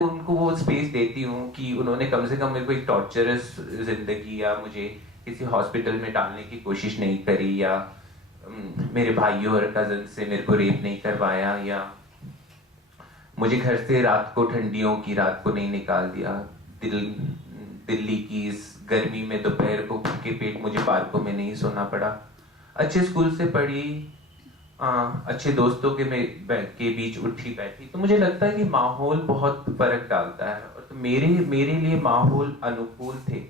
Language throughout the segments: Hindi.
उनको वो स्पेस देती हूँ कि उन्होंने कम से कम मेरे को एक टॉर्चरस जिंदगी या मुझे किसी हॉस्पिटल में डालने की कोशिश नहीं करी, या मेरे भाइयों और कजन से मेरे को रेप नहीं करवाया, या मुझे घर से रात को ठंडियों की रात को नहीं निकाल दिया। दिल दिल्ली की इस गर्मी में दोपहर को भूखे पेट मुझे पार्कों में नहीं सोना पड़ा। अच्छे स्कूल से पढ़ी, अच्छे दोस्तों के बीच उठी बैठी। तो मुझे लगता है कि माहौल बहुत फर्क डालता है, और तो मेरे मेरे लिए माहौल अनुकूल थे।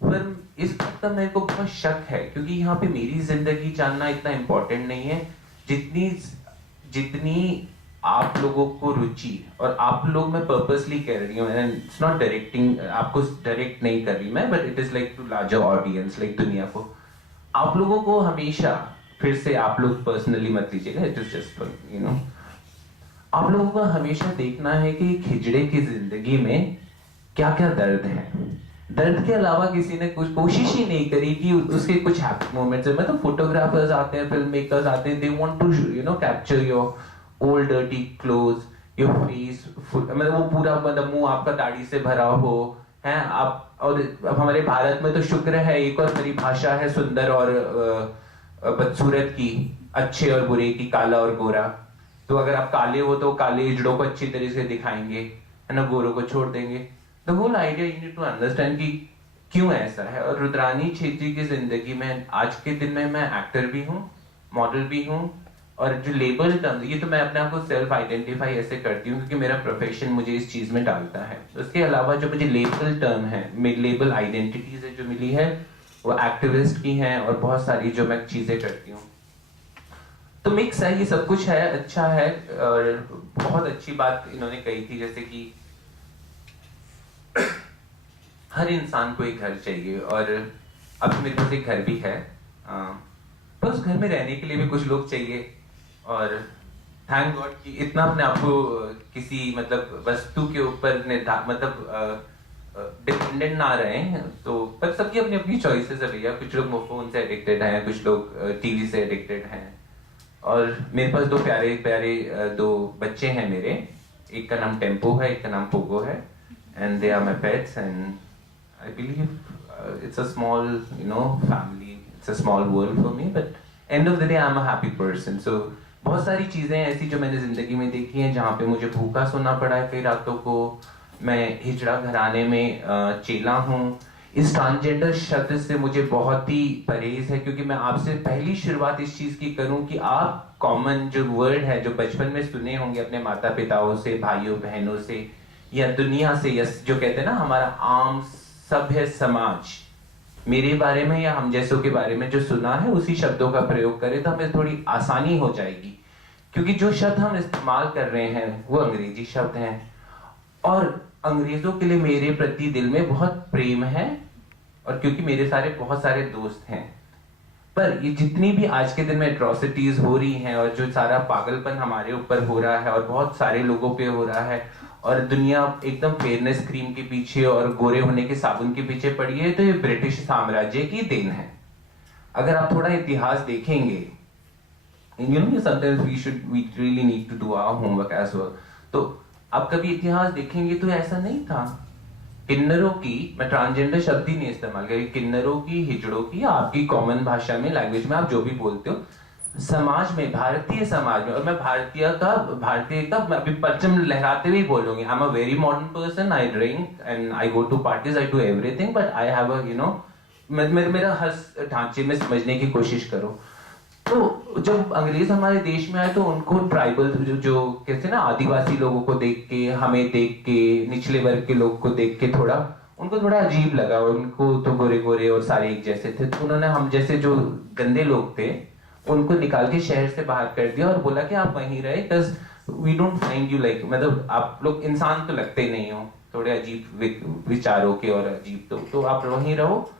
पर इस बात का मेरे को बहुत शक है, क्योंकि यहाँ पे मेरी जिंदगी जानना इतना इम्पोर्टेंट नहीं है जितनी जितनी आप लोगों को रुचि। और आप लोग, मैं पर्पसली कह रही हूँ, इट्स नॉट डायरेक्टिंग, आपको डायरेक्ट नहीं कर रही मैं, but it is like to larger audience, like दुनिया को। आप लोगों को हमेशा, फिर से आप लोग पर्सनली मत लीजिएगा, it is just you know, आप लोगों को हमेशा देखना है कि एक हिजड़े की जिंदगी में क्या क्या दर्द है। दर्द के अलावा किसी ने कुछ कोशिश ही नहीं करी कि उसके कुछ हैप्पी मोमेंट्स है। मतलब फोटोग्राफर्स आते हैं, फिल्म मेकर्स आते हैं, they want to capture your old dirty clothes, your face, मतलब वो पूरा, मतलब मुंह आपका दाढ़ी से भरा हो है आप। और अब हमारे भारत में तो शुक्र है, एक और परिभाषा है सुंदर और बदसूरत की, अच्छे और बुरे की, काला और गोरा। तो अगर आप काले हो तो काले हिजड़ों को अच्छी तरह से दिखाएंगे, है ना, गोरों को छोड़ देंगे। The whole idea you need to understand कि क्यों ऐसा है। और रुद्रानी छेत्री की जिंदगी में आज के दिन में मैं एक्टर भी हूँ, मॉडल भी हूँ, और जो लेबल टर्म, ये तो मैं अपने आप को सेल्फ आइडेंटिफाई ऐसे करती हूँ क्योंकि मेरा प्रोफेशन मुझे इस चीज में डालता है। उसके अलावा जो मुझे लेबल टर्म है, मेरी लेबल आइडेंटिटीज जो मिली है, वो एक्टिविस्ट की हैं, और बहुत सारी जो मैं चीजें करती हूँ। तो मिक्स है, ये सब कुछ है, अच्छा है। और बहुत अच्छी बात इन्होंने कही थी, जैसे कि हर इंसान को एक घर चाहिए, और अब मेरे पास एक घर भी है, पर उस घर में रहने के लिए भी कुछ लोग चाहिए। और थैंक गॉड कि इतना अपने आप को किसी मतलब वस्तु के ऊपर मतलब डिपेंडेंट ना रहे। तो पर सबकी अपनी अपनी चॉइसेस है भैया, कुछ लोग फोन से एडिक्टेड हैं, कुछ लोग टीवी से एडिक्टेड हैं। और मेरे पास दो प्यारे प्यारे दो बच्चे हैं मेरे, एक का नाम टेम्पो है, एक का नाम पोगो है, and they are my pets. And I believe it's a small family, it's a small world for me, but end of the day I am a happy person. So बहुत सारी चीजें ऐसी जो मैंने जिंदगी में देखी हैं, जहाँ पे मुझे भूखा सोना पड़ा है कई रातों को। मैं हिजड़ा घराने में चेला हूँ। इस ट्रांसजेंडर शब्द से मुझे बहुत ही परहेज है, क्योंकि मैं आपसे पहली शुरुआत इस चीज की करूं कि आप कॉमन जो वर्ड है, जो बचपन में सुने होंगे अपने माता पिताओं से, भाइयों बहनों से, या दुनिया से, या जो कहते हैं ना हमारा आम सभ्य समाज, मेरे बारे में या हम जैसों के बारे में जो सुना है, उसी शब्दों का प्रयोग करें तो हमें थोड़ी आसानी हो जाएगी। क्योंकि जो शब्द हम इस्तेमाल कर रहे हैं वो अंग्रेजी शब्द हैं, और अंग्रेजों के लिए मेरे प्रति दिल में बहुत प्रेम है, और क्योंकि मेरे बहुत सारे दोस्त हैं। पर ये जितनी भी आज के दिन में एट्रोसिटीज हो रही हैं, और जो सारा पागलपन हमारे ऊपर हो रहा है और बहुत सारे लोगों पे हो रहा है, और दुनिया एकदम फेयरनेस क्रीम के पीछे और गोरे होने के साबुन के पीछे पड़ी है, तो ये ब्रिटिश साम्राज्य की देन है। अगर आप थोड़ा इतिहास देखेंगे, sometimes we really need to do our homework as well। तो आप कभी इतिहास देखेंगे तो ऐसा नहीं था। किन्नरों की, मैं ट्रांसजेंडर शब्द ही नहीं इस्तेमाल करी, किन्नरों की, हिजड़ों की, आपकी कॉमन भाषा में, लैंग्वेज में, आप जो भी बोलते हो, समाज में, भारतीय समाज में, और मैं भारतीय का मैं अभी परचम लहराते हुए बोलूंगी, I am a very modern person, I drink and I go to parties, I do everything, but I have मेरा हर ढांचे में समझने की कोशिश करो। तो जब अंग्रेज हमारे देश में आए तो उनको ट्राइबल जो कहते हैं ना, आदिवासी लोगों को देख के, हमें देख के, निचले वर्ग के लोग को देख के उनको थोड़ा अजीब लगा। उनको तो गोरे गोरे और सारे एक जैसे थे, तो उन्होंने हम जैसे जो गंदे लोग थे उनको निकाल के शहर से बाहर कर दिया, और बोला कि आप वहीं रहे, because we don't find you like, मतलब आप लोग इंसान तो लगते ही नहीं हो, थोड़े अजीब विचारों के और अजीब, तो आप वहीं रहो।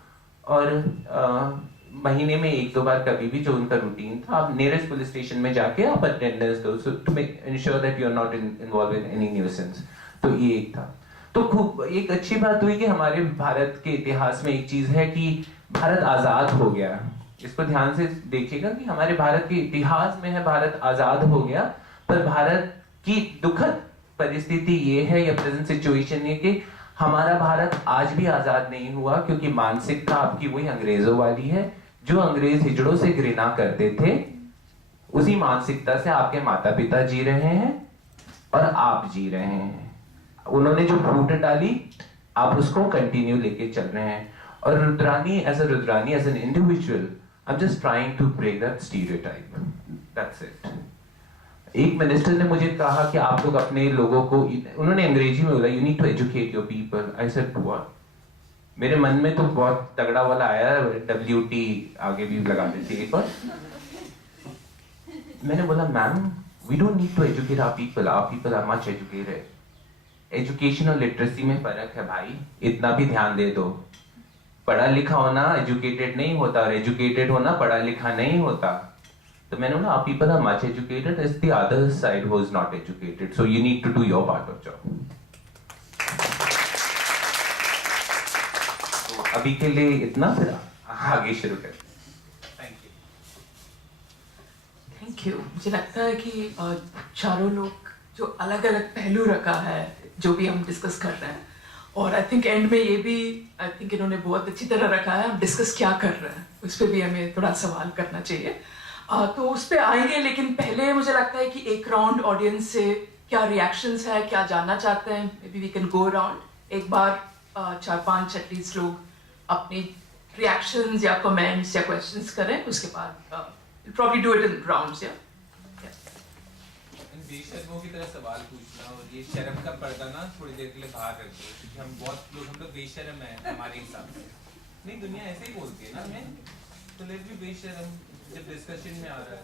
और महीने में एक दो बार कभी भी जो उनका रूटीन था, आप नियरेस्ट पुलिस स्टेशन में जाके आप अटेंडेंस दो, so to make insure that you are not involve in any nuisance. तो ये एक था। तो खूब एक अच्छी बात हुई कि हमारे भारत के इतिहास में एक चीज है कि भारत आजाद हो गया। इसको ध्यान से देखिएगा कि हमारे भारत के इतिहास में है, भारत आजाद हो गया, पर भारत की दुखद परिस्थिति ये है या प्रेजेंट सिचुएशन ये कि हमारा भारत आज भी आजाद नहीं हुआ क्योंकि मानसिकता आपकी वही अंग्रेजों वाली है। जो अंग्रेज हिजड़ों से घृणा करते थे, उसी मानसिकता से आपके माता पिता जी रहे हैं और आप जी रहे हैं। उन्होंने जो फूट डाली, आप उसको कंटिन्यू लेके चल रहे हैं। और Rudrani, as an individual, I am just trying to break that stereotype, that's it. एक मिनिस्टर ने मुझे कहा कि आप लोग अपने लोगों को, उन्होंने अंग्रेजी में बोला, you need to educate your people. I said what? मेरे मन में तो बहुत तगड़ा वाला आया, WT आगे भी लगा देती एक बार। मैंने बोला ma'am, we don't need to educate our people are much educated. Education और लिटरेसी में फर्क है भाई, इतना भी ध्यान दे दो। पढ़ा लिखा होना एजुकेटेड नहीं होता और एजुकेटेड होना पढ़ा लिखा नहीं होता। तो मैंने बोला आप people are much educated, it's the other side who is not educated, so you need to do your part of job. तो अभी के लिए इतना, फिर आगे शुरू करें। Thank you. मुझे लगता है कि चारों लोग जो अलग अलग पहलू रखा है, जो भी हम डिस्कस कर रहे हैं, और आई थिंक एंड में ये भी आई थिंक इन्होंने बहुत अच्छी तरह रखा है, हम डिस्कस क्या कर रहे हैं उस पर भी हमें थोड़ा सवाल करना चाहिए। तो उस पर आएंगे, लेकिन पहले मुझे लगता है कि एक राउंड ऑडियंस से क्या रिएक्शंस है, क्या जानना चाहते हैं, maybe we can go around. एक बार 4-5 एटलीस्ट लोग अपनी रिएक्शंस या कमेंट्स या क्वेश्चंस करें, उसके बाद probably do it in rounds, yeah. बेशर्मों की तरह सवाल पूछना और ये शर्म का पर्दा ना थोड़ी देर के लिए बाहर रख दो, क्योंकि हम लोग बेशर्म हैं हमारे हिसाब से। नहीं, दुनिया ऐसे ही बोलती है ना हमें, तो लेट्स बी बेशर्म जब डिस्कशन में आ रहा है।